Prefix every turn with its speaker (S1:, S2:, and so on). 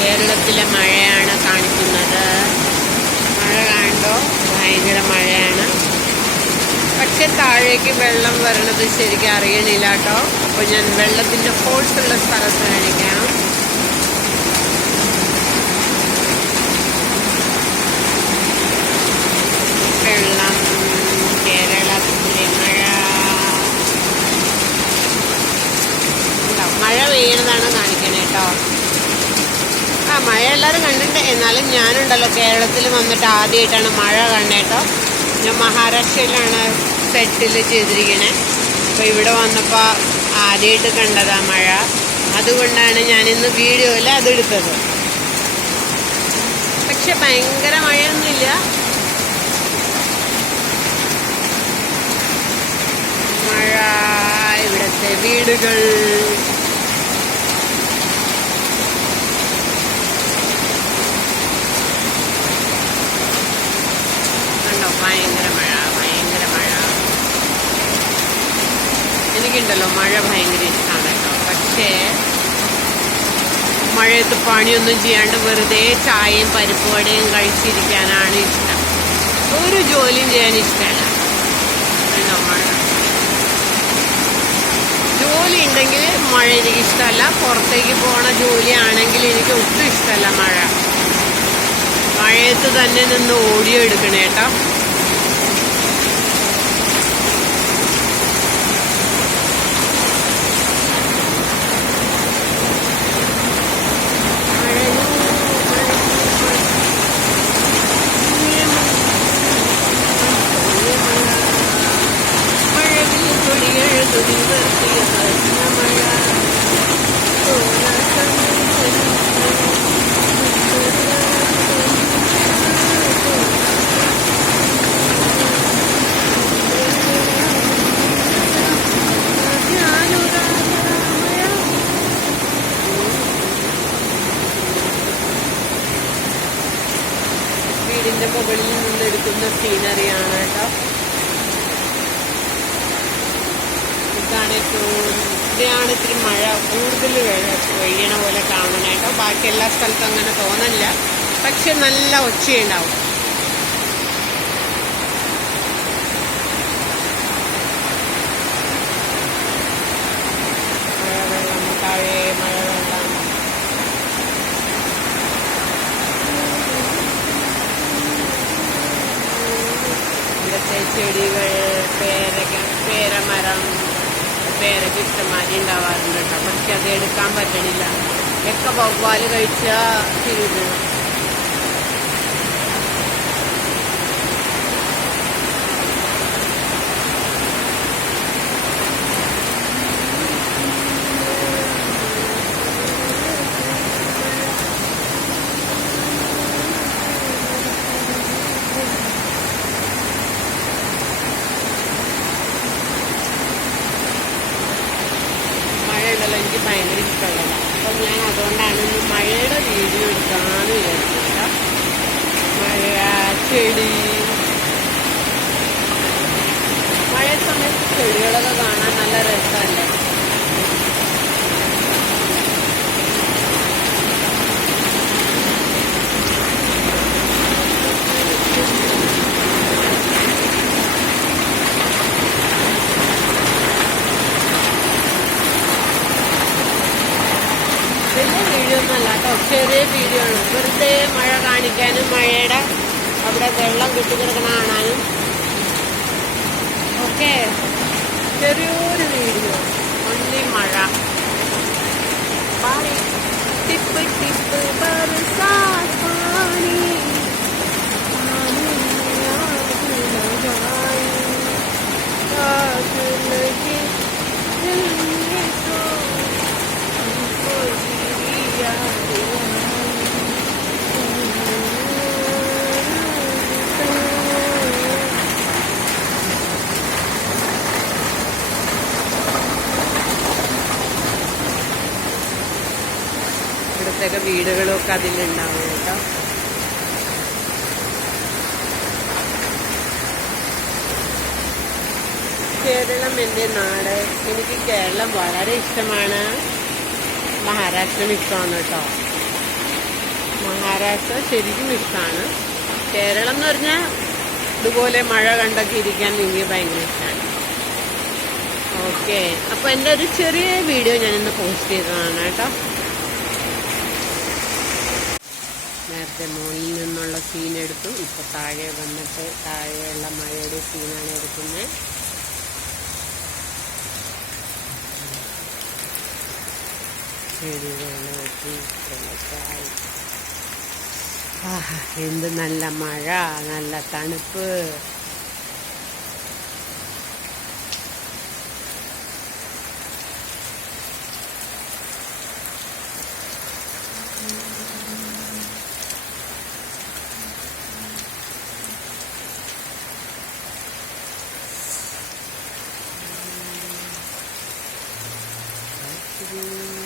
S1: കേരളത്തിലെ മഴയാണ് കാണിക്കുന്നത്. മഴ കണ്ടോ? ഭയങ്കര മഴയാണ്. പക്ഷെ താഴേക്ക് വെള്ളം വരണത് ശരിക്കും അറിയണില്ല കേട്ടോ. അപ്പോൾ ഞാൻ വെള്ളത്തിന്റെ ഫോഴ്സ് ഉള്ള സ്ഥലത്ത് കാണിക്കാം വെള്ളം കേരളത്തിലെ മഴ ഉണ്ടോ? മഴ പെയ്യണതാണ് കാണിക്കണേ കേട്ടോ ആ മഴ എല്ലാവരും കണ്ടിട്ടുണ്ട്. എന്നാലും ഞാനുണ്ടല്ലോ കേരളത്തിൽ വന്നിട്ട് ആദ്യമായിട്ടാണ് മഴ കണ്ടേട്ടോ ഞാൻ മഹാരാഷ്ട്രയിലാണ് സെറ്റിൽ ചെയ്തിരിക്കണേ. അപ്പോൾ ഇവിടെ വന്നപ്പോൾ ആദ്യമായിട്ട് കണ്ടതാ മഴ. അതുകൊണ്ടാണ് ഞാനിന്ന് വീഡിയോയിൽ അതെടുത്തത്. പക്ഷെ ഭയങ്കര മഴയൊന്നുമില്ല. മഴ ഇവിടുത്തെ വീടുകൾ കണ്ടോ ഭയങ്കര മഴ ഭയങ്കര മഴ എനിക്കുണ്ടല്ലോ മഴ ഭയങ്കര ഇഷ്ടമാണ് കേട്ടോ. പക്ഷേ മഴയത്ത് പണിയൊന്നും ചെയ്യാണ്ട് വെറുതെ ചായയും പരിപ്പുവടയും കഴിച്ചിരിക്കാനാണ് ഇഷ്ടം. ഒരു ജോലിയും ചെയ്യാൻ ഇഷ്ടമല്ല. ജോലി ഉണ്ടെങ്കിൽ മഴ എനിക്ക് ഇഷ്ടമല്ല. പുറത്തേക്ക് പോണ ജോലിയാണെങ്കിൽ എനിക്ക് ഒട്ടും ഇഷ്ടമല്ല മഴ. മഴയത്ത് തന്നെ നിന്ന് ഓടിയോ എടുക്കണേ കേട്ടോ മഴവിൽ കൊടിയെഴുതുതി നിർത്തിയ മഴ വീടിന്റെ മുകളിൽ നിന്ന് എടുക്കുന്ന സീനറിയാണ് കേട്ടോ. ഇതാണ് ഏറ്റവും ഇവിടെയാണ് ഇത്തിരി മഴ കൂടുതൽ പെയ്യണ പോലെ കാണണം കേട്ടോ ബാക്കി എല്ലാ സ്ഥലത്തും അങ്ങനെ തോന്നില്ല പക്ഷെ നല്ല ഒച്ചയുണ്ടാവും മഴവെള്ളം താഴെ മഴവെള്ളം ഇവിടുത്തെ ചെടികൾ പേരക്ക പേരമരം പേരക്ക് ഇഷ്ടമാതിരി ഉണ്ടാവാറുണ്ട് കേട്ടോ. പക്ഷെ അത് എടുക്കാൻ പറ്റണില്ല. ഒക്കെ വവ്വാൽ കഴിച്ച തിരിത് ഉണ്ടല്ലോ എനിക്ക് ഭയങ്കര ഇഷ്ടമുള്ളതാണ് അപ്പം ഞാൻ അതുകൊണ്ടാണ് ഇന്ന് മഴയുടെ വീഡിയോ എടുക്കാമെന്ന് വിചാരിച്ചത്. മഴ ചെടി. മഴ സമയത്ത് ചെടികളൊക്കെ കാണാൻ നല്ല രസമല്ലേ വലിയ വീഡിയോ ഒന്നും അല്ല കേട്ടോ ചെറിയ വീഡിയോ ആണ് വെറുതെ മഴ കാണിക്കാനും മഴയുടെ അവിടെ വെള്ളം കെട്ടിക്കിടക്കണ കാണാനും. ഓക്കെ. ചെറിയൊരു വീഡിയോ. ഒന്നി മഴ. ഇവിടത്തെയൊക്കെ വീടുകളൊക്കെ അതിലുണ്ടാവും കേട്ടോ. കേരളം എന്റെ നാട്. എനിക്ക് കേരളം വളരെ ഇഷ്ടമാണ്. മഹാരാഷ്ട്രം ഇഷ്ടമാണ് കേട്ടോ. മഹാരാഷ്ട്ര ശരിക്കും ഇഷ്ടമാണ് കേരളം എന്ന് പറഞ്ഞാൽ ഇതുപോലെ മഴ കണ്ടൊക്കെ ഇരിക്കാൻ എനിക്ക് ഭയങ്കര ഇഷ്ടമാണ് ഓക്കെ. അപ്പോൾ എന്റെ ഒരു ചെറിയ വീഡിയോ ഞാനിന്ന് പോസ്റ്റ് ചെയ്തതാണ് കേട്ടോ. നേരത്തെ മുകളിൽ നിന്നുള്ള സീൻ എടുത്തു ഇപ്പോൾ താഴെ വന്നിട്ട് താഴെയുള്ള മഴയുടെ സീനാണ് എടുക്കുന്നത് ചെടികൾ. ആഹാ, എന്ത് നല്ല മഴ നല്ല തണുപ്പ് to be